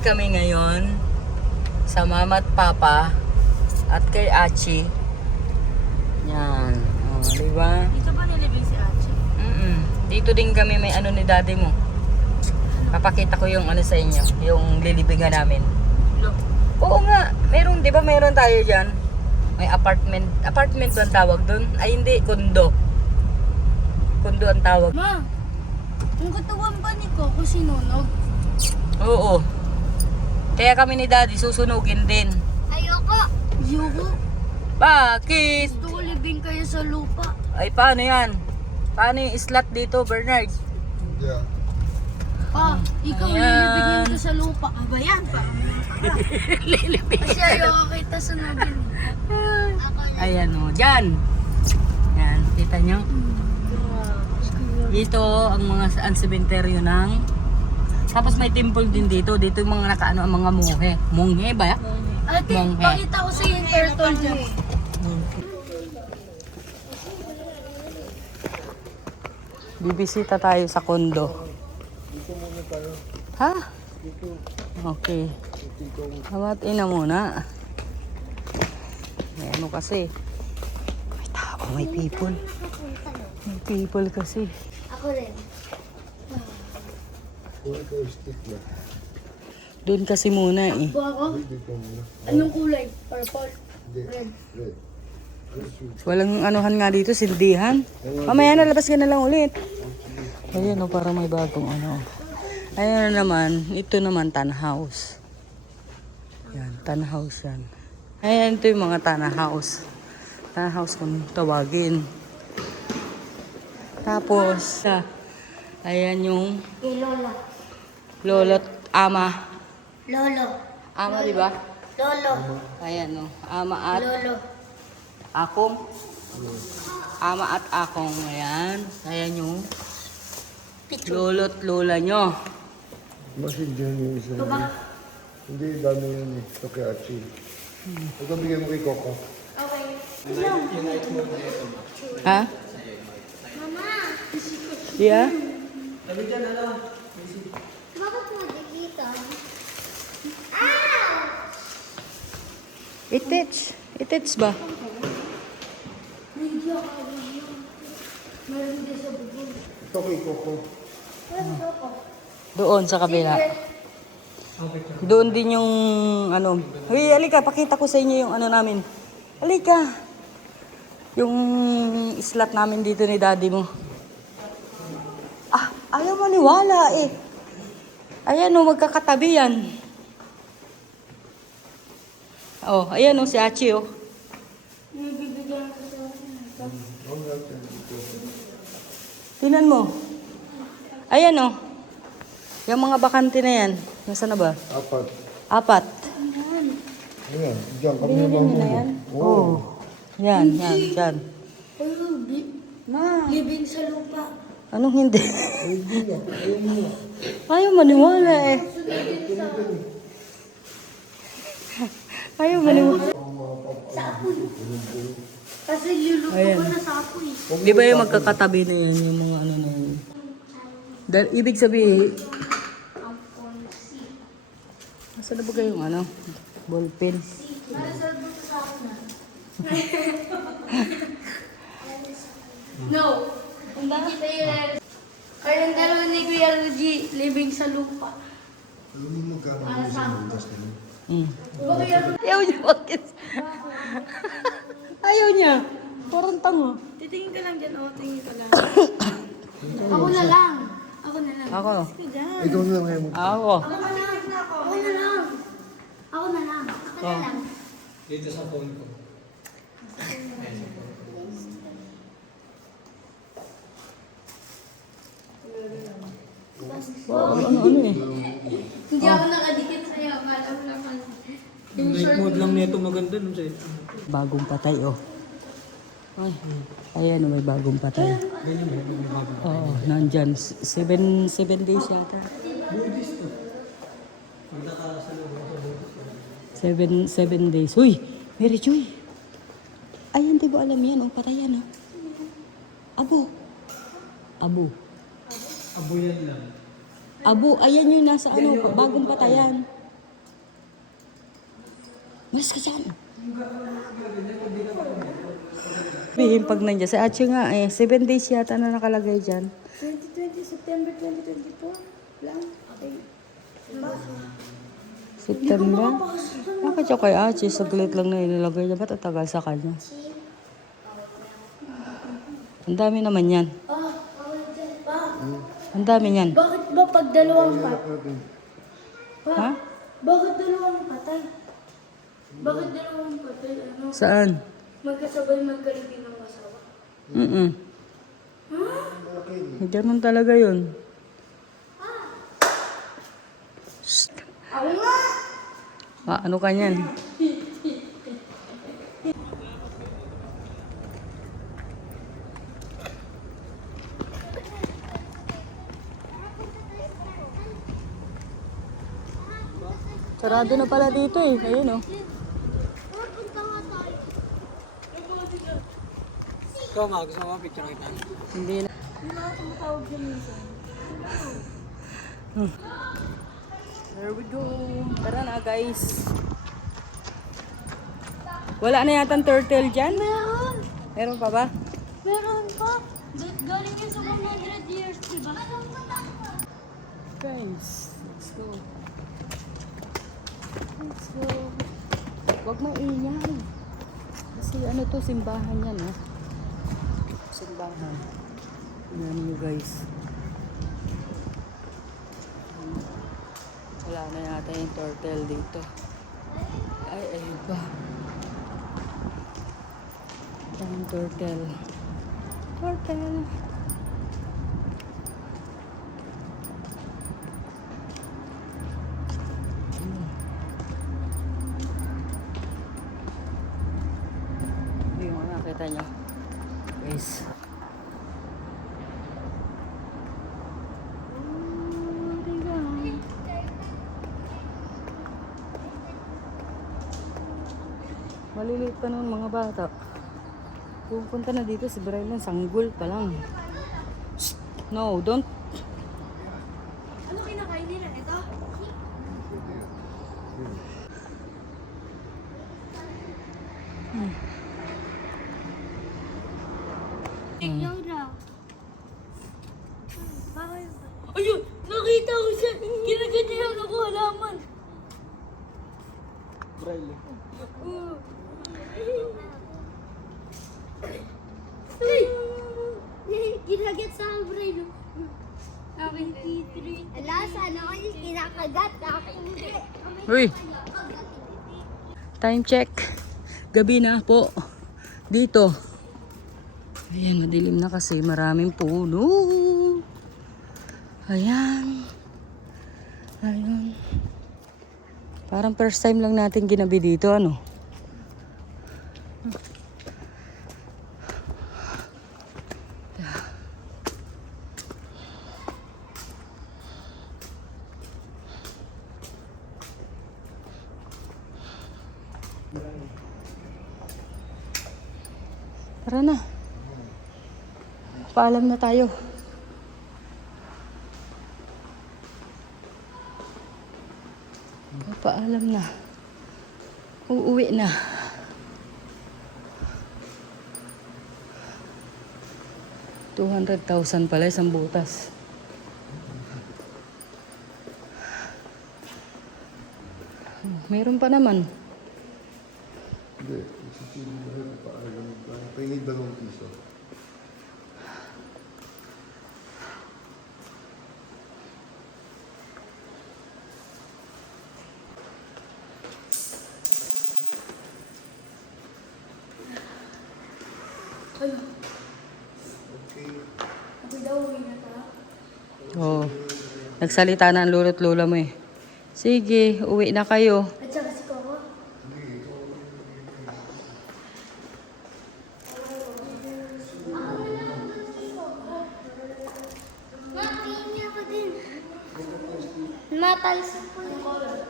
kami ngayon sa mama at papa at kay Achi. Yan. O, di ba? Dito ba nilibing si Achi? Mm Dito din kami may ano ni daddy mo. Papakita ko yung ano sa inyo, yung lilibingan namin. Look. Oo nga, meron, di ba meron tayo dyan? May apartment, apartment ba ang tawag doon? Ay hindi, kondo. Kondo ang tawag. Ma, ang katawan ba ni Coco sinunog? Oo. Kaya kami ni daddy susunugin din. Ayoko. Ayoko. Bakit? Gusto ko libing kayo sa lupa. Ay, paano yan? Paano yung slot dito, Bernard? Yeah. Pa, ikaw Ayan. lilibigin ko sa lupa. Aba yan, parang Lilibing. Kasi ayoko kita sunugin. Ako lang. Ayan o, dyan. Yan, kita nyo? Dito ang mga ang sementeryo ng tapos may temple din dito. Dito yung mga nakaano ang mga munghe. Munghe ba? Ate, Monghe. pakita ko sa yung turtle dyan. Bibisita tayo sa kondo. Ha? Okay. Hamat ina muna. May ano kasi. May tao, may people. May people kasi. Ako rin. Kung ikaw stick na, Doon kasi muna eh. Ako? Anong kulay? Purple? Red. Red. Walang anuhan nga dito, sindihan. Mamaya na, labas ka na lang ulit. Ayun o, parang may bagong ano. Ayun na naman, ito naman tan house. Yan, tan house yan. Ayan, ito yung mga tan house. Tan house kung tawagin. Tapos, ah, ayan yung Kay Lola. Lolo't ama. Lolo. Ama, di ba? Lolo. Ayan o, ama at Lolo. akong. Ama at akong. Ayan. Ayan yung lolo't lola nyo. Mas hindi yung isa yun. Hindi, dami yan eh. Ito kay Achi. Ito bigyan mo kay Coco. Okay. Ha? Mama! Yeah? Bakit Itich. Itich ba? Ito kay Coco. Doon sa kabila. Doon din yung ano. Hey, alika, pakita ko sa inyo yung ano namin. Alika. Yung slot namin dito ni daddy mo. Ah, ayaw maniwala eh. Ayan o, magkakatabi yan. Oh, ayan o, si Achi oh. Tingnan mo. Ayan o. Yung mga bakante na yan. Nasaan na ba? Apat. Apat. Ayan, diyan kami na yan? Oo. Yan, yan, yan. Ma, libing sa lupa. anong hindi? Ayaw maniwala eh. Ayaw maniwala. Sa apoy. Kasi luluto Ayan. ko na sa apoy. Di ba yung magkakatabi na yan, yung mga ano na yun? Dahil, ibig sabihin, Ang ponsi. nasa na ba kayong ano? Akin na. No. Hindi pa yun. Kayong dalawa ni Kuya Rudy, living sa lupa. Alam mo magkano mo sa yun? Mm. Ayaw niya bakit? Ayaw niya. Parang tango. Titingin ka lang dyan, o. Tingin ka lang. Ako na lang. Ako na lang. Ako. Ikaw na lang ngayon. Ako. Ako na lang. Ako na lang. Ako na lang. Ako na lang. Wow, ano, ano eh. Hindi ako nakadikit sa'yo. Akala mo naman. Yung short. mode lang nito maganda nun sa'yo. Bagong patay, oh. Ay, ayan, may bagong patay. Oo, nandyan. Seven, seven days yata. Seven, seven days. Uy, Mary Joy. Ayan, di ba alam yan? Ang patayan, ha? Abo. Abo. Abo yan lang. Abo, ayan yung nasa ano, bagong patayan. Mas ka dyan. Bihin pag nandiyan. Sa Achi nga eh. Seven days yata na nakalagay dyan. 2020, September 2024 lang. Okay. September. Bakit siya kay Achi? Saglit lang na inilagay niya. Ba't ang tagal sa kanya? Ang dami naman yan. Ah, pa. Ang dami yan. Bakit ba pag dalawang patay? Pa, Ha? bakit dalawang patay? Bakit dalawang patay? Ano? Saan? Magkasabay magkalibing ng asawa. Mm-mm. Bakit? Ganun talaga yun. Ah, ano ka niyan? Sarado na pala dito eh. Ayun oh. Ikaw nga, gusto mo picture kita? Hindi na. Hmm. There we go. Tara na guys. Wala na yata turtle dyan. Meron! Meron pa ba? Meron pa! Galing yun sa 100 years, diba? Guys, let's go. Go. Huwag maingay. Kasi ano to, simbahan yan, no? Simbahan. Tingnan niyo guys. Wala na yata yung turtle dito. Ay, ayun pa. Ito yung turtle. Turtle. Hindi mo nakita nyo. Guys. Maliliit pa noon mga bata. Pupunta na dito si Brylan, sanggol pa lang. Shh! No, don't. Ano kinakain nila? Ito? Yoda. Bakit? Ayun! Nakita ko siya! Ginaganyan ako halaman! Braille. Ay! Ginagat sa brain. Ala, sana ko yung kinakagat. Ako hindi. Uy! Time check. Gabi na po. Dito. Ayan, madilim na kasi maraming puno. Ayan. Ayun. Parang first time lang natin ginabi dito, ano? Tara na. Paalam na tayo. Paalam na. Uuwi na. Two hundred thousand pala isang butas. Meron pa naman. Hindi. Isipin mo rin paalam ka. Pahingin dalawang piso. Ano? Okay. Ako daw, uwi na ta. Oo. Nagsalita na ang lolo't lola mo eh. Sige, uwi na kayo. At saka si Coco. Matalsik po yung color.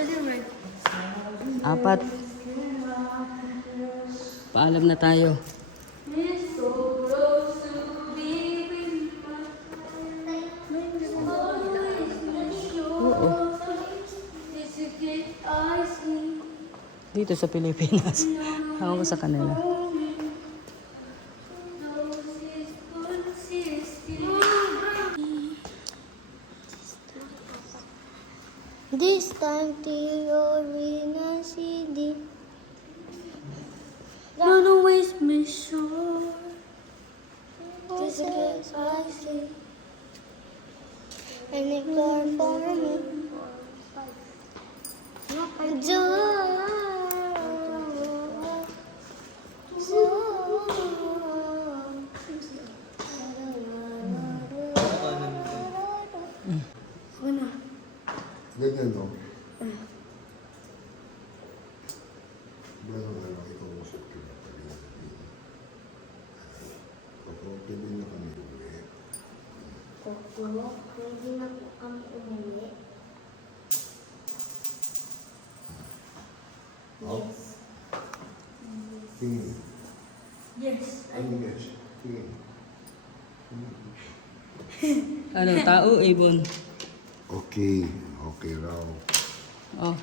Yung red? Apat. Paalam na tayo. Dito sa Pilipinas. Ako ko sa kanila. Ganyan, no? Gano'n na lang, ikaw ka na pala. Kapag pwede na kami uwi. Koko, pwede na po kami umuwi. Yes. Tingin. Yes. Ano yes? Tingin. Ano, tao, ibon. Okay. Okay raw. Oh,